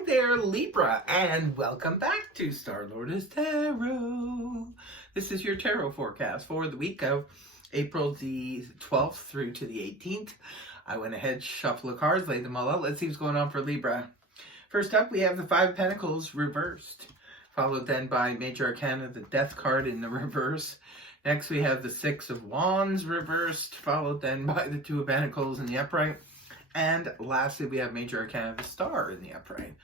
Hi there, Libra, and welcome back to Star-Lord's Tarot. This is your tarot forecast for the week of April the 12th through to the 18th. I went ahead, shuffle the cards, laid them all out. Let's see what's going on for Libra. First up, we have the Five of Pentacles reversed, followed then by Major Arcana, the Death card in the reverse. Next, we have the Six of Wands reversed, followed then by the Two of Pentacles in the upright. And lastly, we have Major Arcana, the Star in the upright.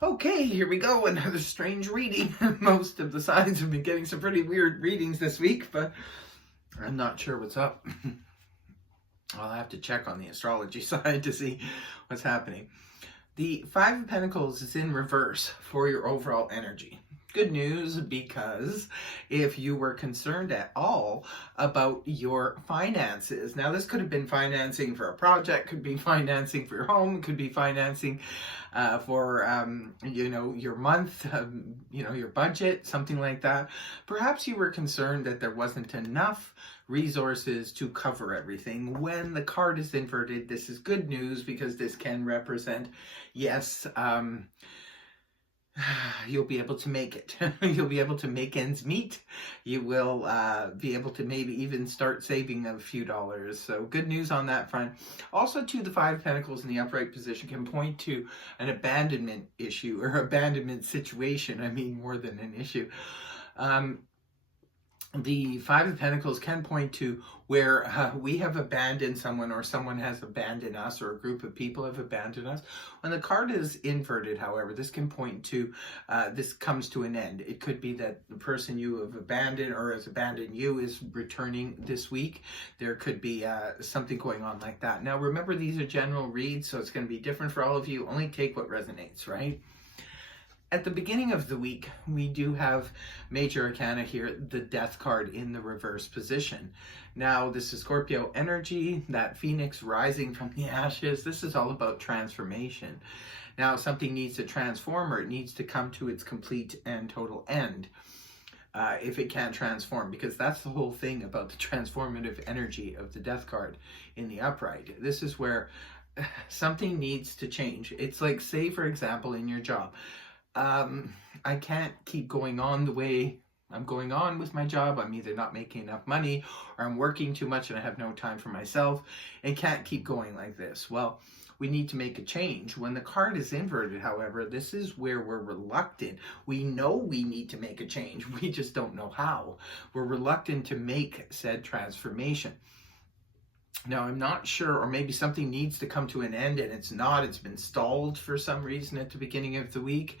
Okay, here we go. Another strange reading. Most of the signs have been getting some pretty weird readings this week, but I'm not sure what's up. I'll have to check on the astrology side to see what's happening. The Five of Pentacles is in reverse for your overall energy. Good news, because if you were concerned at all about your finances, now this could have been financing for a project, could be financing for your home, could be financing for your month, your budget, something like that. Perhaps you were concerned that there wasn't enough resources to cover everything. When the card is inverted, this is good news, because this can represent, yes, you'll be able to make it. You'll be able to make ends meet. You will be able to maybe even start saving a few dollars. So good news on that front. Also, the Five of Pentacles in the upright position can point to an abandonment issue or abandonment situation. I mean, more than an issue. The Five of Pentacles can point to where we have abandoned someone, or someone has abandoned us, or a group of people have abandoned us. When the card is inverted, however, this can point to this comes to an end. It could be that the person you have abandoned or has abandoned you is returning this week. There could be something going on like that. Now, remember, these are general reads, so it's going to be different for all of you. Only take what resonates, right? At the beginning of the week, we do have Major Arcana here, the Death card in the reverse position. Now, this is Scorpio energy, that phoenix rising from the ashes. This is all about transformation. Now, something needs to transform, or it needs to come to its complete and total end if it can't transform, because that's the whole thing about the transformative energy of the Death card in the upright. This is where something needs to change. It's like, say, for example, in your job. I can't keep going on the way I'm going on with my job. I'm either not making enough money, or I'm working too much and I have no time for myself. It can't keep going like this. Well, we need to make a change. When the card is inverted, however, this is where we're reluctant. We know we need to make a change. We just don't know how. We're reluctant to make said transformation. Now, I'm not sure, or maybe something needs to come to an end and it's been stalled for some reason at the beginning of the week.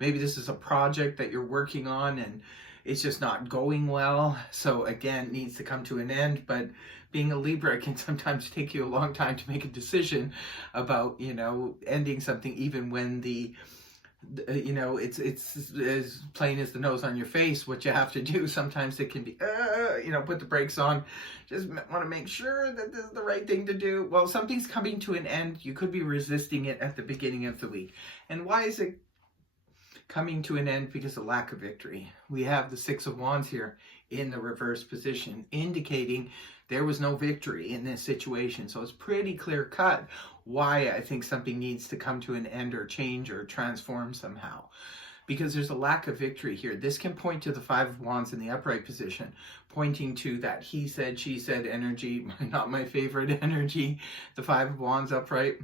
Maybe this is a project that you're working on and it's just not going well. So again, it needs to come to an end. But being a Libra, it can sometimes take you a long time to make a decision about, ending something, even when it's as plain as the nose on your face what you have to do. Sometimes it can be, put the brakes on. Just want to make sure that this is the right thing to do. Well, something's coming to an end. You could be resisting it at the beginning of the week. And why is it coming to an end? Because of lack of victory. We have the Six of Wands here in the reverse position, indicating there was no victory in this situation. So it's pretty clear cut why I think something needs to come to an end, or change, or transform somehow. Because there's a lack of victory here. This can point to the Five of Wands in the upright position, pointing to that he said, she said energy. Not my favorite energy, the Five of Wands upright.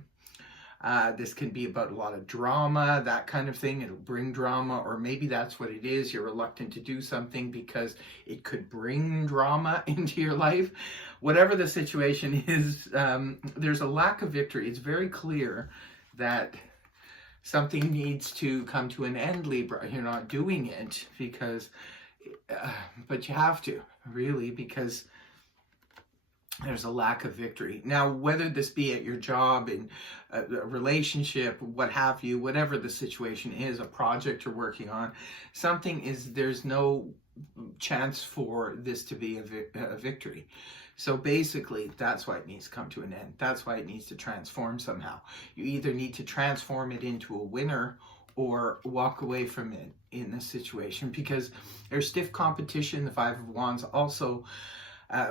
This can be about a lot of drama, that kind of thing. It'll bring drama, or maybe that's what it is. You're reluctant to do something because it could bring drama into your life. Whatever the situation is, there's a lack of victory. It's very clear that something needs to come to an end, Libra. You're not doing it because, but you have to, really, because there's a lack of victory. Now, whether this be at your job, in a relationship, what have you, whatever the situation is, a project you're working on, there's no chance for this to be a victory. So basically, that's why it needs to come to an end. That's why it needs to transform somehow. You either need to transform it into a winner, or walk away from it in this situation, because there's stiff competition. The Five of Wands also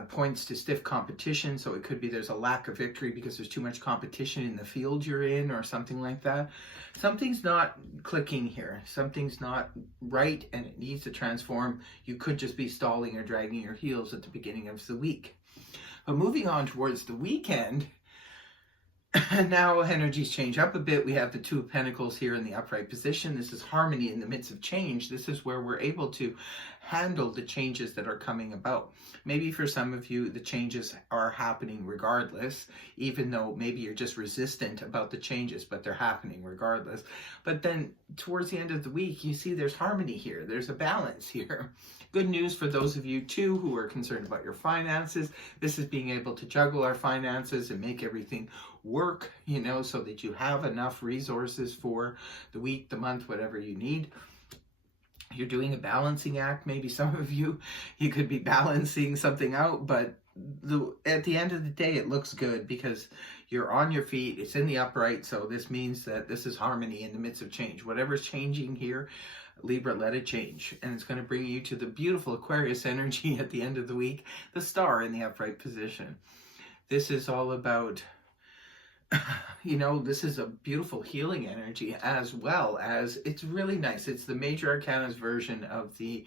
points to stiff competition. So it could be there's a lack of victory because there's too much competition in the field you're in or something like that. Something's not clicking here. Something's not right and it needs to transform. You could just be stalling or dragging your heels at the beginning of the week. But moving on towards the weekend, now energies change up a bit. We have the Two of Pentacles here in the upright position. This is harmony in the midst of change. This is where we're able to handle the changes that are coming about. Maybe for some of you, the changes are happening regardless, even though maybe you're just resistant about the changes, but they're happening regardless. But then towards the end of the week, you see there's harmony here. There's a balance here. Good news for those of you too who are concerned about your finances. This is being able to juggle our finances and make everything work, you know, so that you have enough resources for the week, the month, whatever you need. You're doing a balancing act. Maybe some of you could be balancing something out, but at the end of the day, it looks good because you're on your feet. It's in the upright. So this means that this is harmony in the midst of change. Whatever's changing here, Libra, let it change. And it's going to bring you to the beautiful Aquarius energy at the end of the week, the star in the upright position. This is all about, you know, this is a beautiful healing energy as well as it's really nice. It's the Major Arcana's version of the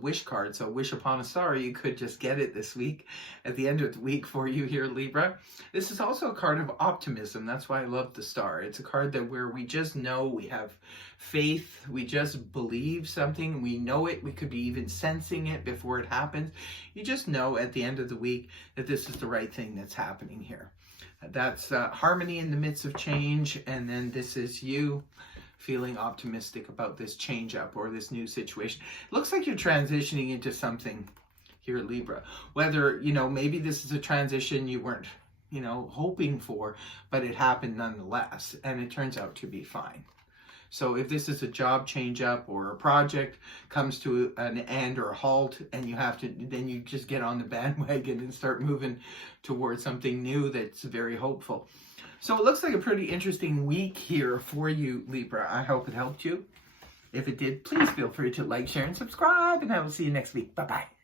wish card. So wish upon a star, you could just get it this week at the end of the week for you here, Libra. This is also a card of optimism. That's why I love the star. It's a card that where we just know, we have faith, we just believe something, we know it, we could be even sensing it before it happens. You just know at the end of the week that this is the right thing that's happening here. That's harmony in the midst of change, and then this is you feeling optimistic about this change up or this new situation. It looks like you're transitioning into something here, Libra. Whether, you know, maybe this is a transition you weren't, you know, hoping for, but it happened nonetheless, and it turns out to be fine. So if this is a job change up or a project comes to an end or a halt and you have to, then you just get on the bandwagon and start moving towards something new that's very hopeful. So it looks like a pretty interesting week here for you, Libra. I hope it helped you. If it did, please feel free to like, share, and subscribe, and I will see you next week. Bye-bye.